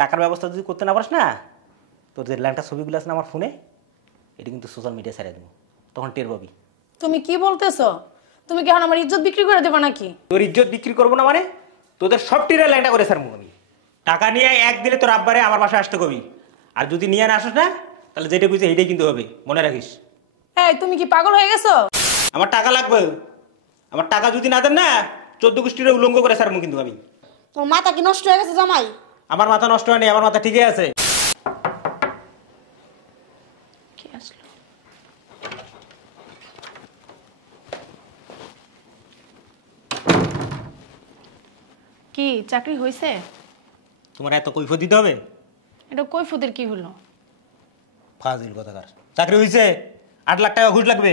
টাকার ব্যবস্থা যদি করতে না পারিস না, তোর যে ল্যাংটা ছবিগুলো আছে না আমার ফোনে, এটা কিন্তু সোশ্যাল মিডিয়া ছেড়ে দেবো, তখন টের পাবি। তুমি কি বলতেছো? তুমি কি এখন আমার ইজ্জত বিক্রি করে দেবা নাকি? তোর ইজ্জত বিক্রি করবো না মানে? তোদের সব টিরে ল্যাংটা করে ছাড়বো আমি। টাকা নিয়ে একদিনে তোর আব্বারে আমার বাসায় আসতে কবি, আর যদি নিয়ে না আসিস না তাহলে যেটা বুঝে এইটাই কিন্তু হবে, মনে রাখিস। এই তুমি কি পাগল হয়ে গেছো? আমার টাকা লাগবে, আমার টাকা যদি না দেন না 14 গোষ্ঠীরে উলঙ্গ করে ছাড়বো কিন্তু আমি। তোর মাথা কি নষ্ট হয়ে গেছে জামাই? আমার মাথা নষ্ট হয়নি, আমার মাথা ঠিকই আছে। কি আসলো? কি চাকরি হইছে? তোমার এত কৈফিয়ত দিতে হবে? এটা কৈফিয়তের কি হলো? ফাজিল কথাকার। চাকরি হয়েছে, 8 লাখ টাকা ঘুষ লাগবে।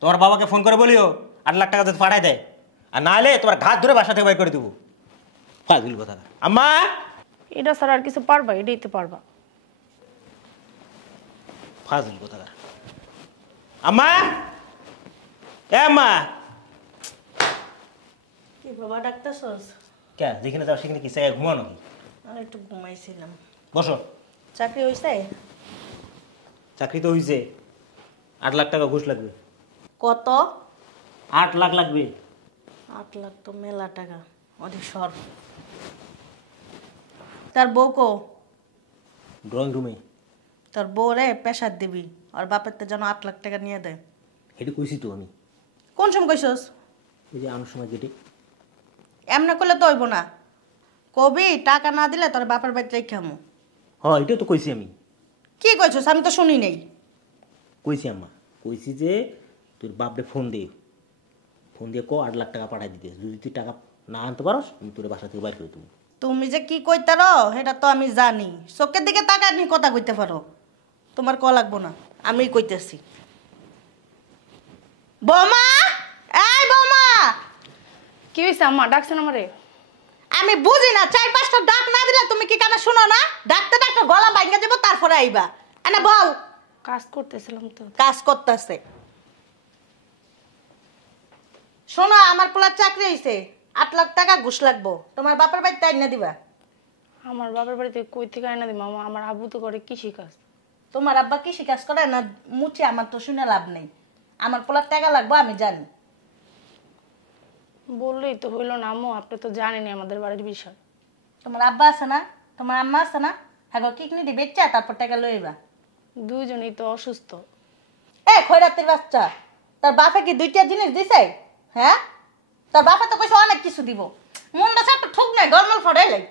তোমার বাবাকে ফোন করে বলিও 8 লাখ টাকা যাতে পাঠায় দেয়, আর না হলে তোমার ঘাত ধরে বাসা থেকে বাইর করে দেবো। ফাজিল কথাকার। আম্মা, এটা ছাড়া আর কিছু পারবা? এটাই তো পারবা। ফাজিল কথাকার। আম্মা, এ আম্মা। কি বাবা ডাক্তারছস? কে যেখানে যাও সেখানে কি জায়গায় ঘুমাও নাকি? আর একটু ঘুমাইছিলাম। বসো। চাকরি হইছে? চাকরি তো হয়েছে, 8 লাখ টাকা ঘুষ লাগবে। কত? 8 লাখ লাগবে। 8 লাখ তো মেলা টাকা, অধিক সর। তার বউ কো? ড্রয়িং রুমে। তোর বউ রে পেশার দিবি, আর বাপের তো যেন 8 লাখ টাকা নিয়ে দেয়। এটা কইছি তো আমি। কোন সময় কইছস? ওই যে আনার সময় যেটি। এমনি করলে তো হইব না, কবি টাকা না দিলে তোর বাপের বাড়িতে রেখামু। হ্যাঁ, এটাও তো কইছি আমি। কি কইছস? আমি তো শুনি নাই। কইছি আম্মা, কইছি যে তোর বাপরে ফোন দিয়ে 8 লাখ টাকা পাঠাই দিতে, যদি তুই টাকা না আনতে পারস আমি তোর বাসা থেকে বাইর করে দেবো। তুমি যে কি কইতারো সেটা তো আমি জানি, চোখের দিকে টাকা নিয়ে কথা কইতে পারো। তোমার ক লাগবো না, আমি কইতেছি। বৌমা, এই বৌমা। কি হয়েছে আম্মা? ডাকছেন আমারে? আমি বুঝি না, 4-5টা ডাক না দিলে তুমি কি কানে শুনো না? ডাকতে ডাকতে গলা ভাঙা যাবো, তারপরে আইবা। এনে বল। কাজ করতেছিলাম তো। কাজ করতেছে। শোনো, আমার পোলার চাকরি হইছে, 8 লাখ টাকা ঘুষ লাগবো, তোমার বাপের বাড়িতে আইনা দিবা। আমার বাবার বাড়িতে কই থেকে আইনা দিই মামা? আমার আব্বু তো করে কৃষি কাজ। তোমার আব্বা কৃষি কাজ করে না মুচি, আমার তো শুনে লাভ নেই। আমার পোলার টাকা লাগবো, আমি জানি। বললেই তো হইলো না আম্মু, আপনি তো জানেনই আমাদের বাড়ির বিষয়। তোমার আব্বা আছে না, তোমার আম্মা আছে না? হ্যাঁ, কিডনি দি বেচা তারপর টাকা লইবা। দুইজনেই তো অসুস্থ। এ খয়রাতের বাচ্চা, তার বাপে কি 2টা জিনিস দিছে? হ্যাঁ, তার বাপে তো কইছে অনেক কিছু দিব। মনটা চাপ ঠুক নাই, গরমল ফড়াইলাই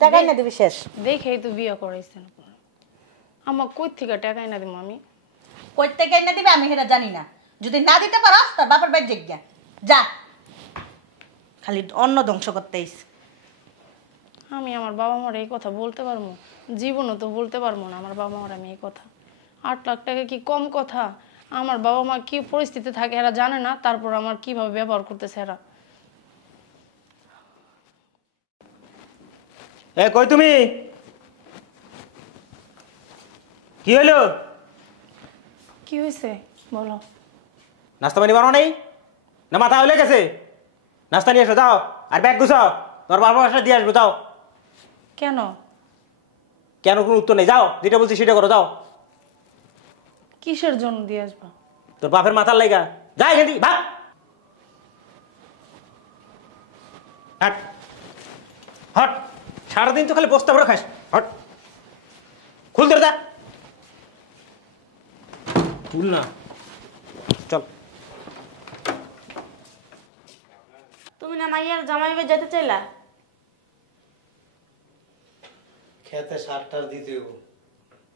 টাকা না দিবি শেষ। দেখেই তো বিয়ে করাইছেন। আমার কই থেকে টাকা এনে দিব আমি? কই থেকে এনে দিবে আমি সেটা জানি না। যদি না দিতে পারস তার বাপের বাড়ি জিজ্ঞা যা, খালি অন্ন ধ্বংস করতেইস। আমি আমার বাবা মার এই কথা বলতে পারবো? জীবনও তো বলতে পারবো না আমার বাবা মার আমি এই কথা। 8 লাখ টাকা কি কম কথা? আমার বাবা মা কি পরিস্থিতি থাকে এরা জানে না, তারপর আমার কিভাবে ব্যবহার করতেছে এরা। এ কই তুমি? কি হলো? কি হয়েছে বলো? নাস্তা পানি বানাও নাই না? মাথা হলে গেছে? নাস্তা নিয়ে এসো, যাও। আর ব্যাগ গুছাও, তোর বাবার বাসায় দিয়ে আসবো, যাও। কেন? কেন কোনো উত্তর নেই, যাও। যেটা বলছি সেটা করো, যাও। কিসের জন্য দিয়ে আসবা? তোর বাপের মাথার লাইগা। যাই গেলি ভাগ। হট হট, সারাদিন তো খালি বস্তা ভরে খাস। হট, খুল দরজা। খুল না, চল। তুমি না মাইয়ার জামাইবে যেতে চাইলা? খেতে সারটার দিতে হইব,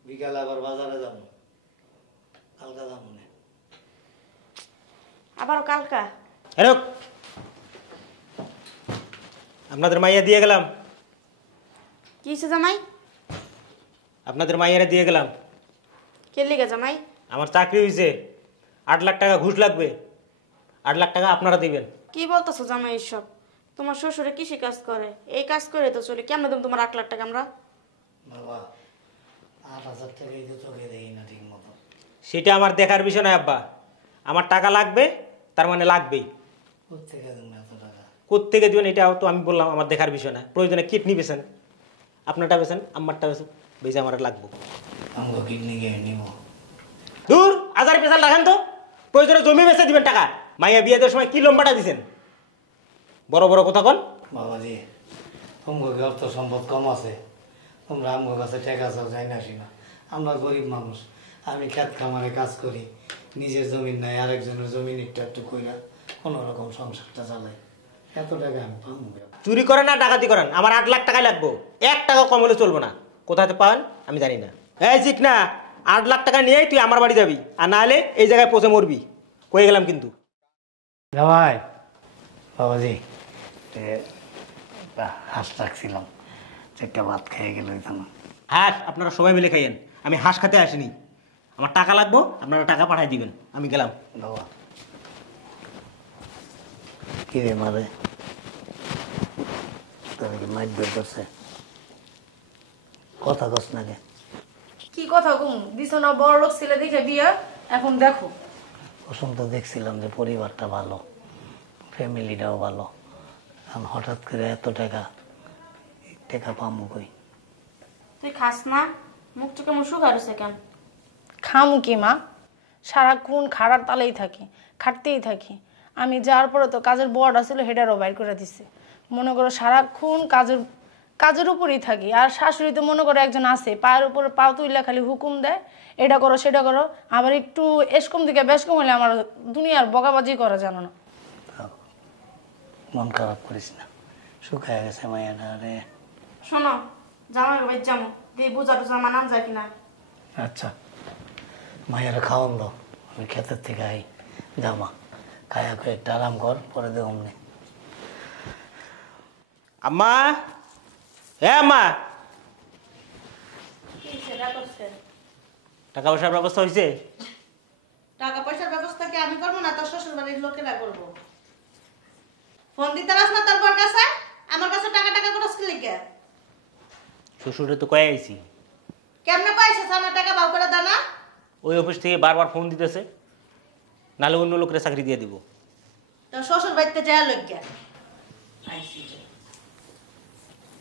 বিকালে আবার বাজারে যাবো, কালকা যাবো না। আবারও কালকা? হ্যালো, আপনাদের মাইয়া দিয়ে গেলাম। কি হইছে জামাই? আপনাদের মাইয়ারে দিয়ে গেলাম। কে লিগা জামাই? আমার চাকরি হয়েছে, 8 লাখ টাকা ঘুষ লাগবে। 8 লাখ টাকা আপনারা দিবেন। কি বলতেছো জামাই এসব? তোমার শ্বশুরে কৃষি কাজ করে, এই কাজ করে তো চলে, কেমন দেব তোমার 8 লাখ টাকা আমরা? বাবা 8,000 টাকাই তো চোখে দেখি না ঠিক মতো। সেটা আমার দেখার বিষয় নয় আব্বা। আমার টাকা লাগবে, তার মানে লাগবেই। কোথেকে দেবেন এত টাকা? কোত্থেকে দিবেন এটা তো আমি বললাম আমার দেখার বিষয় না। প্রয়োজনে কিডনি বেছেন, আপনারটা বেছেন, আম্মারটা বেছেন, বেশি আমার লাগবো। আমাকে কিডনি গিয়ে নিব। দূর আজারি পেশাল রাখেন তো, প্রয়োজনে জমি বেচে দিবেন টাকা। মাইয়া বিয়ে দেওয়ার সময় কি লম্বাটা দিছেন, বড় বড় কথা কন। বাবাজি তোমাকে অর্থ সম্পদ কম আছে, তোমরা আমার কাছে টাকা চাও যাই না না। আমরা গরিব মানুষ, আমি খেত খামারে কাজ করি, নিজের জমিন নাই আরেকজনের জমিন একটু একটু কইরা কোনো রকম সংসারটা চালাই। এত টাকা আমি পাবো। চুরি করেন না ডাকাতি করেন, আমার 8 লাখ টাকা লাগবো, 1 টাকা কম হলে চলবো না। কোথাতে পান আমি জানি না। এই ঠিক না, 8 লাখ টাকা নিয়েই তুই আমার বাড়ি যাবি, আর না হলে এই জায়গায় পচে মরবি। কয়ে গেলাম কিন্তু। ভাই বাবাজি হাঁস রাখছিলাম, একটা ভাত খেয়ে গেল না। হাঁস আপনারা সবাই মিলে খাইয়েন, আমি হাঁস খেতে আসিনি। আমার টাকা লাগবো, আপনারা টাকা পাঠাই দিবেন, আমি গেলাম। বাবা কি রে মারে, তোর কি মাইট বের করছে? কথা কস না কে? কি কথা কম দিছো না, বড় লোক ছেলে দেখে বিয়া, এখন দেখো। প্রথম তো দেখছিলাম যে পরিবারটা ভালো, ফ্যামিলিটাও ভালো, এখন হঠাৎ করে এত টাকা, টাকা পামু কই? তুই খাস না, মুখটা কেমন শুকারছে কেন? খামু কি মা, সারাক্ষণ খাড়ার তালেই থাকি, খাটতেই থাকি। আমি যাওয়ার পরে তো কাজের বড়টা ছিল হেডারও বাইর করে দিছে। মনে করো সারাক্ষণ কাজের উপরেই থাকি। আর শাশুড়ি তো মনে করো একজন আছে, পায়ের উপরে পাও তুইলা খালি হুকুম দেয়, এটা করো সেটা করো। আবার একটু এসকম দিকে বেশকম হলে আমার দুনিয়ার বকাবাজি করা জানো না। মন খারাপ করিস না, শুকায় গেছে মায়াটা রে। শোনো, জামাই বাড়ি যাবো, দিয়ে বোঝা টোজা মানান যায় কিনা। আচ্ছা মায়ের খাওয়ান দাও, আমি ক্ষেতের থেকে আই। জামা খায়া খেয়ে একটু আরাম কর, পরে দেব অমনি। আম্মা, হ্যাঁ আম্মা, টাকা পয়সার ব্যবস্থা হয়েছে? টাকা পয়সার ব্যবস্থা কি আমি করবো না, তোর শ্বশুর বাড়ির লোকেরা করবো? ফোন দিতে পারস না তোর বোন কাছে? আমার কাছে টাকা টাকা করে কি লিখে? শ্বশুরে তো কয়ে আইছি। কেমনে পয়সা আমার টাকা ভাও করে দাও না? ওই অফিস থেকে বারবার ফোন দিতেছে, নাহলে অন্য লোকের চাকরি দিয়ে দিব। তোর শ্বশুর বাড়িতে যায় লজ্ঞা। আইসি যে।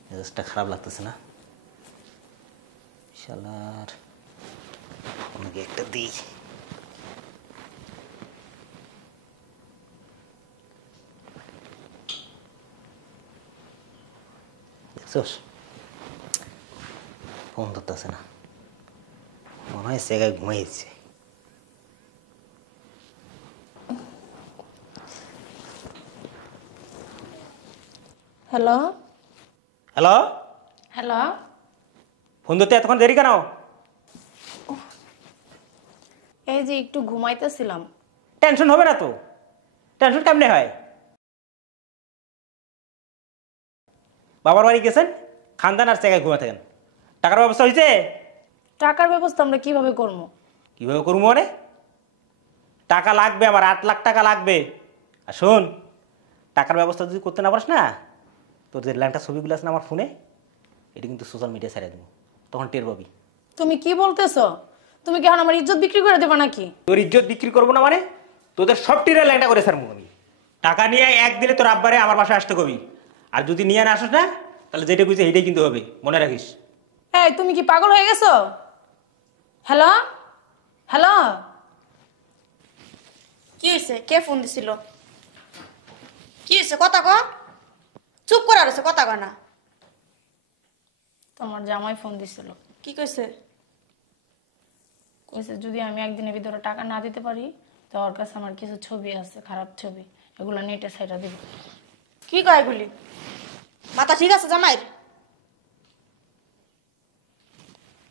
মেজাজটা খারাপ লাগতেছে না, শালার আমাকে একটা দিই। দেখছোস ফোন ধরতেছে না, মনে হয় জায়গায় ঘুমাইছে। হ্যালো হ্যালো, হ্যালো, ফোন ধরতে এতক্ষণ দেরি কেন? এই যে একটু ঘুমাইতেছিলাম। টেনশন হবে না তো? টেনশন কেমনে হয়? বাবার বাড়ি গেছেন, খানদান আর জায়গায় ঘুমা থাকেন। টাকার ব্যবস্থা হয়েছে? টাকার ব্যবস্থা আমরা কিভাবে করবো? কীভাবে করবো মানে? টাকা লাগবে আমার, 8 লাখ টাকা লাগবে। আর শোন, টাকার ব্যবস্থা যদি করতে না পারিস না, তোর যে ল্যাংটা ছবিগুলো আছে না আমার ফোনে, এটা কিন্তু সোশ্যাল মিডিয়া ছেড়ে দেবো, তখন টের পাবি। তুমি কি বলতেছো? তুমি কি এখন আমার ইজ্জত বিক্রি করে দেবা নাকি? তোর ইজ্জত বিক্রি করবো না মানে? তোদের সব টিরের ল্যাংটা করে ছাড়বো আমি। টাকা নিয়ে একদিনে তোর আব্বারে আমার বাসায় আসতে কবি, আর যদি নিয়ে না আসিস না, তাহলে যেটা বুঝছে সেইটাই কিন্তু হবে, মনে রাখিস। এই তুমি কি পাগল হয়ে গেছো? হ্যালো, হ্যালো, কি হয়েছে? কে ফোন দিছিল? কি হয়েছে? কথা ক। চুপ করে আছে, কথা কয় না। তোমার জামাই ফোন দিছিল। কি কইছে? কইছে যদি আমি একদিনের ভিতরে টাকা না দিতে পারি, তো ওর কাছে আমার কিছু ছবি আছে, খারাপ ছবি, এগুলো নেটে সাইডা দিব। কি কয় এগুলি? মাথা ঠিক আছে জামাইর?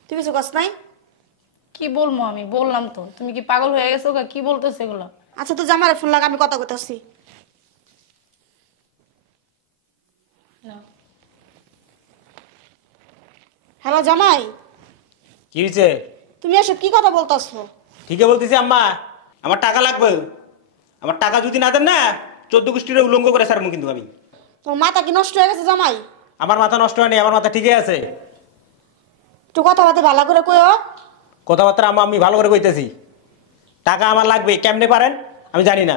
তুই কিছু কস নাই? কি বলবো আমি? বললাম তো। তুমি কি পাগল হয়ে গেছো? কি বলতেছে এগুলো? আচ্ছা তুই জামাইরে ফোন লাগা, আমি কথা কইতাছি। হ্যালো জামাই, কি হয়েছে? তুমি এসব কি কথা বলতাছো? ঠিকই বলতেছি আম্মা, আমার টাকা লাগবে। আমার টাকা যদি না দেন না, 14 গোষ্ঠীর উলঙ্গ করে ছাড়বো কিন্তু আমি। তোমার মাথা কি নষ্ট হয়ে গেছে জামাই? আমার মাথা নষ্ট হয়নি, আমার মাথা ঠিকই আছে। একটু কথাবার্তা ভালো করে কইও। কথাবার্তা আমি ভালো করে কইতেছি। টাকা আমার লাগবে, কেমনে পারেন আমি জানি না।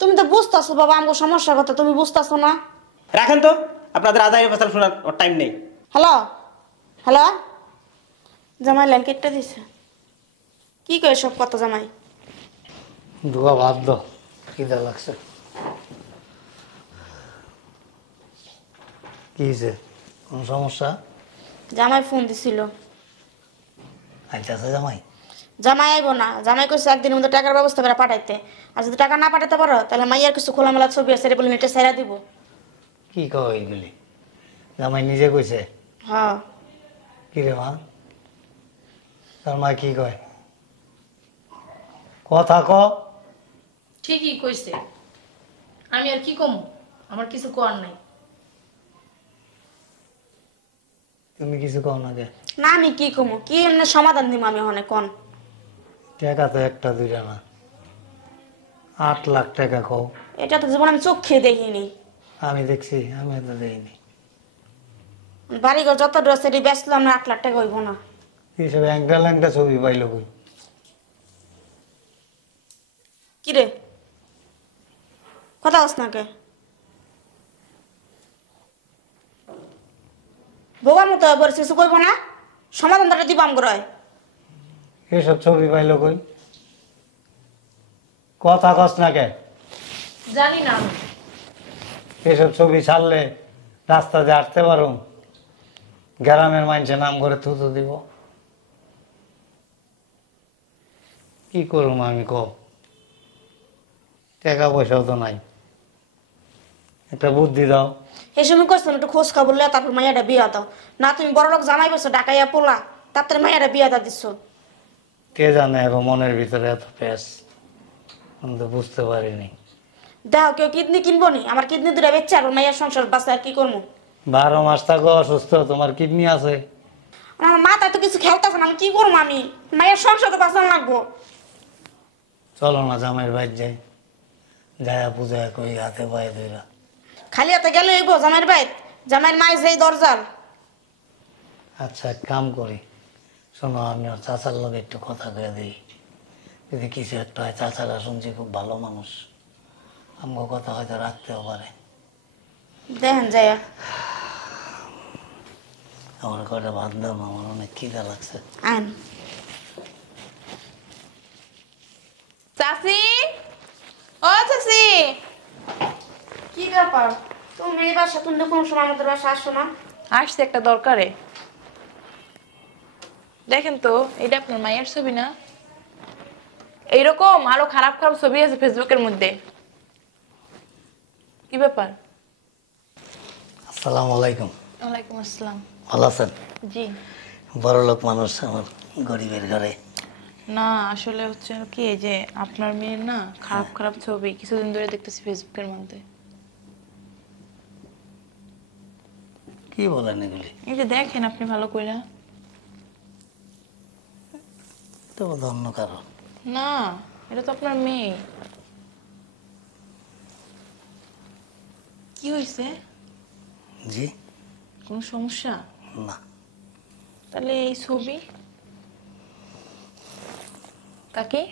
তুমি তো বুঝতেছো বাবা, আমার সমস্যার কথা তুমি বুঝতেছো না। রাখেন তো, আপনাদের আদায় ফেসাল শোনার টাইম নেই। হ্যালো হ্যালো জামাই লাইন কেটে দিছে কি করে সব কথা জামাই দুয়া ভাত দাও খিদা লাগছে কি হয়েছে কোন সমস্যা জামাই ফোন দিছিল আইতাছে জামাই জামাই আইব না জামাই কইছে একদিনের মধ্যে টাকার ব্যবস্থা করে পাঠাইতে আর যদি টাকা না পাঠাতে পারো তাহলে মাইয়ার কিছু খোলামেলা ছবি আছে বলে নেটে ছেড়া দিব কি কয় এইগুলি জামাই নিজে কইছে হ্যাঁ কি রে মা তোর মা কি কয় কথা ক ঠিকই কইছে আমি আর কি কম আমার কিছু করার নাই তুমি কিছু কও না কে না আমি কি কমু কি এমনি সমাধান দিব আমি অনেক কোন টাকা তো একটা দুইটা না 8 লাখ টাকা কও এটা তো জীবন আমি চোখে দেখিনি আমি দেখছি আমি তো দেইনি বাড়িঘর যত ড্রেস এটি বেচলাম না 8 লাখ টাকা হইব না এইসব একটা ছবি পাইল কই কি রে কথা হস না কে বোবার মতো এবার কিছু কইব না সমাধানটা দিব আমগরয় এইসব ছবি পাইল কই কথা কস না কে জানি না আমি এসব ছবি ছাড়লে রাস্তা দিয়ে হাঁটতে পারো গ্রামের মানুষে নাম করে থুতু দিব কি করুম আমি ক টাকা পয়সাও তো নাই একটা বুদ্ধি দাও এই সময় কইছিলাম একটু খোঁজ খবর লে তারপর মাইয়াটা বিয়া দাও না তুমি বড় লোক জামাই বসো ডাকাইয়া পোলা তারপরে মাইয়াটা বিয়া দা দিচ্ছ কে জানে এখন মনের ভিতরে এত পেস আমি তো বুঝতে পারিনি দেখো কেউ কিডনি কিনবো নি আমার কিডনি দুটা বেচছে আর মাইয়ার সংসার বাঁচে আর কি করবো 12 মাস থাকো অসুস্থ তোমার কিডনি আছে আমার মাথায় তো কিছু খেলতেছে না আমি কি করবো আমি মাইয়ার সংসার তো বাঁচানো লাগবো চলো না জামাইয়ের বাইর যাই যায়া পূজা কই হাতে পায়ে ধইরা খালি হাতে গেলে হইব জামাইয়ের বাইত জামাইয়ের মাই যেই দরজাল আচ্ছা এক কাম করি শোনো আমি ওর চাচার লগে একটু কথা কয়ে দিই যদি কিছু একটা হয় চাচারা শুনছি খুব ভালো মানুষ আমার কথা হয়তো রাখতেও পারে দেখেন যাইয়া আমার কয়টা ভাত দাও না আমার অনেক খিদা লাগছে আইন চাচি ও চাচি কি ব্যাপার তুমি এই বাসা তুমি কোন সময় আমাদের বাসা আসো না আসছে একটা দরকারে দেখেন তো এটা আপনার মায়ের ছবি না এইরকম আরো খারাপ খারাপ ছবি আছে ফেসবুকের মধ্যে কি ব্যাপার আসসালামু আলাইকুম ওয়ালাইকুম আসসালাম ভালো আছেন জি বড় লোক মানুষ আমার গরিবের ঘরে না আসলে হচ্ছে কি এই যে আপনার মেয়ের না খারাপ খারাপ ছবি কিছুদিন ধরে দেখতেছি ফেসবুকের মধ্যে কি বলেন এগুলি এই যে দেখেন আপনি ভালো কইরা তো অন্য কারণ না এটা তো আপনার মেয়ে কি হয়েছে জি কোনো সমস্যা না তাহলে এই ছবি কাকে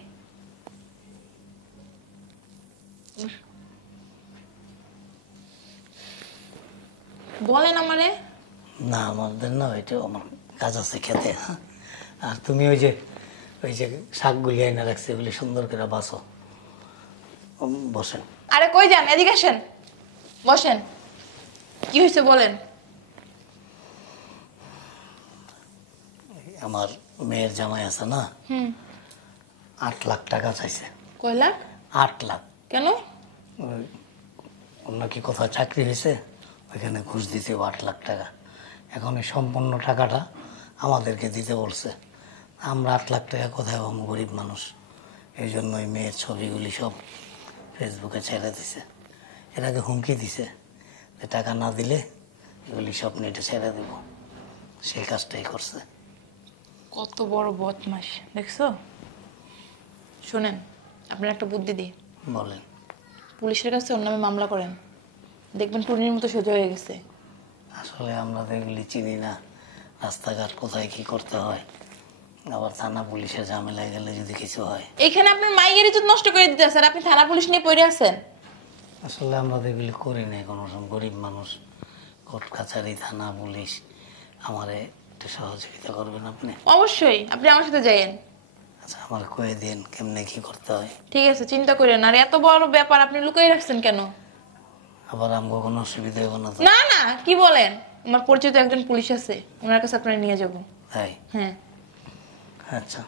বলেন আমারে না আমাদের না ওইটা আমার কাজ আছে খেতে হ্যাঁ আর তুমি ওই যে শাকগুলি আইনা রাখছে ওগুলি সুন্দর করে বাছো বসেন আরে কই যান এদিকে আসেন বসেন কি হয়েছে বলেন আমার মেয়ের জামাই আছে না হুম 8 লাখ টাকা চাইছে কয় লাখ 8 লাখ কেন ওই অন্য কি কোথাও চাকরি হয়েছে ওইখানে ঘুষ দিতে 8 লাখ টাকা এখন এই সম্পূর্ণ টাকাটা আমাদেরকে দিতে বলছে আমরা 8 লাখ টাকা কোথায় পাবো গরিব মানুষ এই জন্য ওই মেয়ের ছবিগুলি সব ফেসবুকে ছেড়ে দিছে এর আগে হুমকি দিছে যে টাকা না দিলে এগুলি সব নেটে ছেড়ে দেব সেই কাজটাই করছে কত বড় বদমাস দেখছো শুনেন আপনার একটা বুদ্ধি দিই বলেন পুলিশের কাছে ওর নামে মামলা করেন দেখবেন টুনির মতো সোজা হয়ে গেছে আসলে আমরা তো এগুলি চিনি না রাস্তাঘাট কোথায় কি করতে হয় আবার থানা পুলিশের ঝামেলায় গেলে যদি কিছু হয় এখানে আপনার মাইয়ের ইজ্জত নষ্ট করে দিতে স্যার আপনি থানা পুলিশ নিয়ে পড়ে আছেন আসলে আমরা তো এগুলি করি না কোনো সময় গরিব মানুষ কোর্ট কাছারি থানা পুলিশ আমারে একটু সহযোগিতা করবেন আপনি? অবশ্যই, আপনি আমার সাথে যাইয়েন। আচ্ছা, আমার কয়ে দিন কেমনে কি করতে হয়। ঠিক আছে, চিন্তা করেন। আর এত বড় ব্যাপার আপনি লুকিয়ে রাখছেন কেন? আবার আমগো কোনো অসুবিধা হবে না তো? না না, কি বলেন? আমার পরিচিত একজন পুলিশ আছে, ওনার কাছে আপনারা নিয়ে যাব। তাই? হ্যাঁ। আচ্ছা,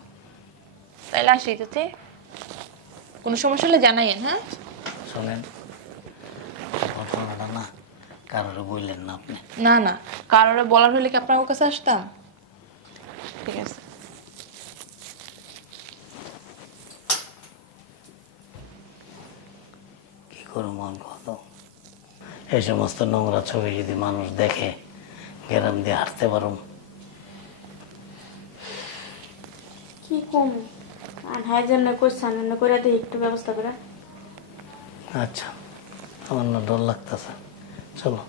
তাইলে আসি তাতে, কোনো সমস্যা হলে জানাইয়েন। হ্যাঁ শোনেন, ঘটনাটা না কারোর বললেন না আপনি। না না, কারোর বলার হলে কি আপনার কাছে আসতাম? ঠিক আছে। কি করবো মন কত, এই সমস্ত নোংরা ছবি যদি মানুষ দেখে গ্রাম দিয়ে হাঁটতে পারুম। কি কম আর হাই জন্য কইছান অন্য করে দিই একটু ব্যবস্থা করে। আচ্ছা, আমার না ডর লাগতেছে, চলো।